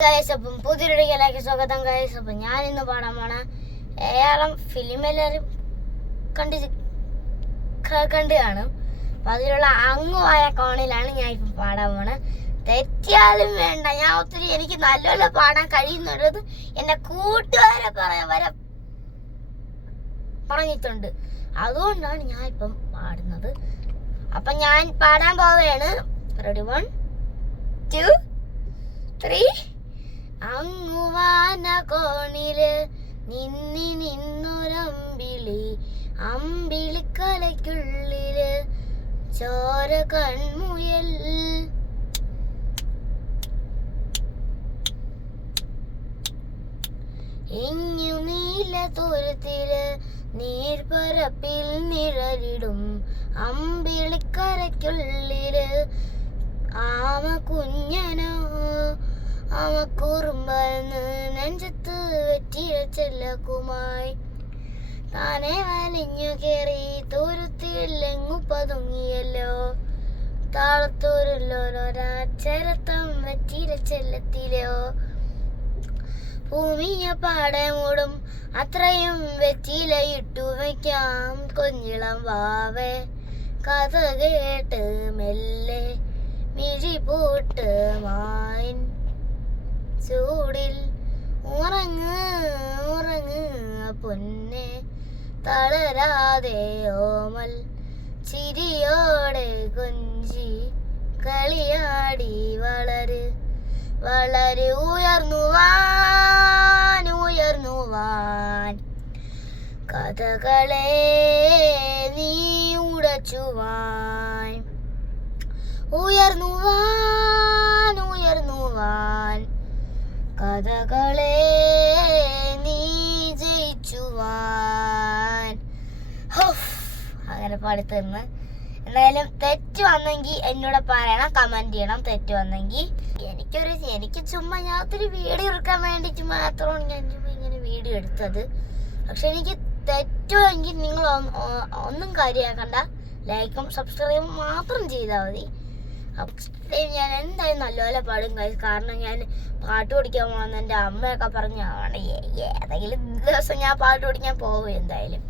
Guys അപ്പം പുതിയൊരു വീഡിയോയിലേക്ക് സ്വാഗതം ഗായസ് അപ്പം ഞാൻ ഇന്ന് പാടാൻ പോണ ഏഴം ഫിലിം എല്ലാവരും കണ്ട് കണ്ട് കാണും അപ്പം അതിലുള്ള അങ്ങുവായ കോണിലാണ് ഞാൻ ഇപ്പം പാടാൻ പോണ. തെറ്റിയാലും വേണ്ട ഞാൻ ഒത്തിരി എനിക്ക് നല്ലപോലെ പാടാൻ കഴിയുന്നുള്ളത് എന്റെ കൂട്ടുകാരെ പറയാൻ വരെ പറഞ്ഞിട്ടുണ്ട്. അതുകൊണ്ടാണ് ഞാൻ ഇപ്പം പാടുന്നത്. അപ്പം ഞാൻ പാടാൻ പോവുകയാണ് റെഡി വൺ ടു ത്രീ കോണിൽ നിന്നി നിന്നൊരമ്പിളി അമ്പിളിക്കലയ്ക്കുള്ളിൽ ചോര കൺമുയൽ. ഇഞ്ഞു നീല തുരുത്തിൽ നീർപ്പരപ്പിൽ നിഴലിടും അമ്പിളിക്കരയ്ക്കുള്ളിൽ ആമ കുഞ്ഞനോ ആമ കുറുമ്പന്ന് നെഞ്ചത്ത് വെറ്റിയ ചെല്ലക്കുമായി താനെ വലിഞ്ഞു കേറി തുരുത്തിലെങ്ങു പതുങ്ങിയല്ലോ. താളത്തൂരിലോരൊരാച്ചരത്തം വെറ്റിര ചെല്ലത്തിലോ ഭൂമിയ പാടെ മൂടും അത്രയും വെറ്റിലയിട്ടു വയ്ക്കാം കൊഞ്ഞിളം വാവേ. കഥ കേട്ട് മെല്ലെ മിഴി പൂട്ട് മായിൻ പൊന്നെ തളരാതെ ഓമൽ ചിരിയോടെ കൊഞ്ചി കളിയാടി വളര്. വളരെ ഉയർന്നു വാൻ ഉയർന്നു വാൻ. കഥകളെ നീ ഉടച്ചുവാൻ ഉയർന്നു വാൻ ഉയർന്നു വാൻ. കഥകളെ അങ്ങനെ പാടി തീർന്ന്. എന്തായാലും തെറ്റ് വന്നെങ്കിൽ എന്നോട് പറയണം കമന്റ് ചെയ്യണം. തെറ്റ് വന്നെങ്കിൽ എനിക്കൊരു എനിക്ക് ചുമ്മാ ഞാൻ ഒത്തിരി വീഡിയോ എടുക്കാൻ വേണ്ടിയിട്ട് മാത്രമാണ് ഞാൻ ചുമ്മാ ഇങ്ങനെ വീഡിയോ എടുത്തത്. പക്ഷെ എനിക്ക് തെറ്റുമെങ്കിൽ നിങ്ങൾ ഒന്ന് കാര്യമാക്കണ്ട. ലൈക്കും സബ്സ്ക്രൈബും മാത്രം ചെയ്താൽ മതി. ഞാൻ എന്തായാലും നല്ലപോലെ പാടും guys. കാരണം ഞാൻ പാട്ട് പഠിക്കാൻ പോകണമെന്ന് എന്റെ അമ്മയൊക്കെ പറഞ്ഞാണ് ഏതെങ്കിലും ദിവസം ഞാൻ പാട്ട് പഠിക്കാൻ പോകും എന്തായാലും.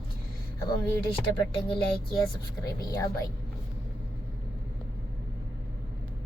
അപ്പം വീഡിയോ ഇഷ്ടപ്പെട്ടെങ്കിൽ ലൈക്ക് ചെയ്യുക സബ്സ്ക്രൈബ് ചെയ്യുക. ബൈ